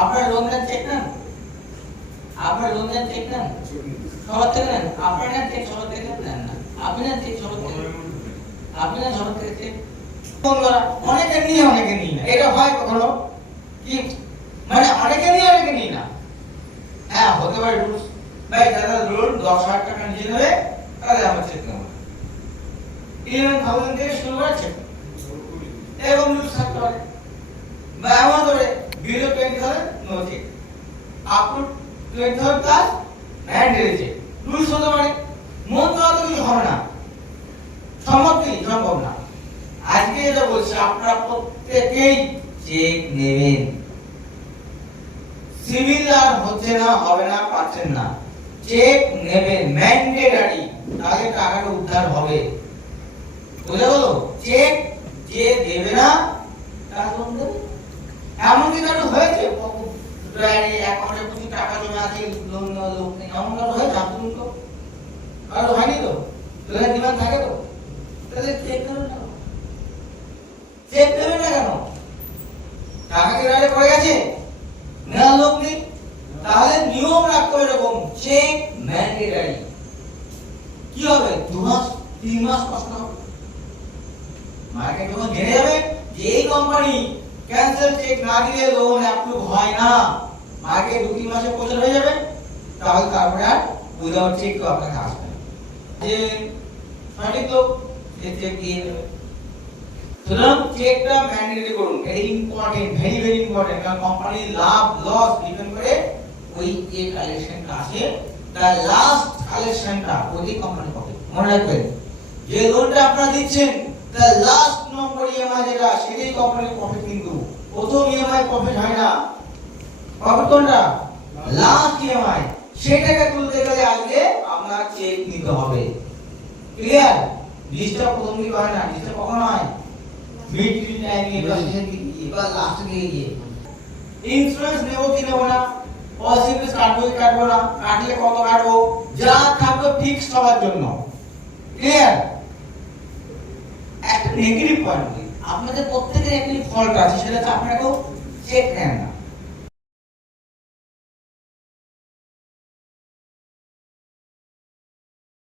আপনার লোন দেন চেক নেন, আপনার লোন দেন চেক নেন, সবার থেকে নেন, আপনার নেন চেক সবার থেকে নেন না, আপনি নেন চেক সবার থেকে, আপনি নেন সবার থেকে চেক। অনেকে নিয়ে অনেকে নিই না, এটা হয় কখনো কি মানে অনেকে নিয়ে অনেকে নিই না। হ্যাঁ হতে পারে রুলস, ভাই যারা রুল 10,000 টাকা নিয়ে নেবে তাহলে আমরা চেক নেব, 11,000 থেকে শুরু করে চেক এরকম রুলস থাকতে পারে। বা এমন ধরে below 20,000 no check, up to 20,000 plus mandatory check rules হতে পারে। মন করা তো কিছু হবে না, সম্ভব কি? সম্ভব না। আজকে যেটা বলছি আপনারা প্রত্যেকেই চেক নেবেন, সিভিল আর হচ্ছে না, হবে না, পাচ্ছেন না, চেক নেবেন ম্যান্ডেটরি, তাহলে টাকাটা উদ্ধার হবে। বুঝা গেল? চেক যে দেবে না তার লোন দেবে। এমন কি কারো হয়েছে অ্যাকাউন্টে প্রচুর টাকা জমা আছে, লোন নেওয়ার লোক নেই, এমন কারো হয়েছে? আপনি তো কারো হয়নি তো? লোনের ডিমান্ড থাকে তো? তাহলে চেক দেবেন না, চেক দেবেন না কেন? টাকা কি রাইলে পড়ে গেছে, নেওয়ার লোক নেই? তাহলে নিয়ম রাখতে হবে এরকম, চেক ম্যান্ডেটরি। কি হবে? 2 মাস 3 মাস কষ্ট হবে। মার্কেট যখন জেনে যাবে যে এই কোম্পানি ক্যান্সেল চেক না দিলে লোন অ্যাপ্রুভ হয় না, মার্কেট 2-3 মাসে প্রচার হয়ে যাবে, তাহলে তারপরে আর উইদাউট চেক তো আপনাকে আসবে না। যে সঠিক লোক যে চেক দিয়ে দেবে। সুতরাং চেকটা ম্যান্ডেটরি করুন, very important, very very important. কারণ কোম্পানির লাভ লস ডিপেন্ড করে ওই যে কালেকশনটা আসে, তার লাস্ট কালেকশনটা ওই কোম্পানি পাবে। মনে রাখবেন যে লোনটা আপনারা দিচ্ছেন তার লাস্ট নম্বর ইএমআই যেটা, সেটাই কোম্পানির প্রফিট। কিন্তু প্রথম ইএমআই প্রফিট হয় না, প্রফিট কোনটা? Last EMI. সেটাকে তুলতে গেলে আজকে আপনার চেক নিতে হবে। ক্লিয়ার? লিস্টটা প্রথম দিকে হয় না, লিস্টটা কখন হয়? মিড টাইমে বা শেষের দিকে বা লাস্ট দিকে গিয়ে। ইন্স্যুরেন্স নেব কি নেব না, পলিসি কাটবো কি কাটবো না, কাটলে কত কাটবো, যা থাকবে ফিক্সড সবার জন্য। ক্লিয়ার? একটা নেগেটিভ পয়েন্ট, আপনাদের প্রত্যেকের একটি ফল্ট আছে, সেটা হচ্ছে আপনারা কেউ চেক নেন না।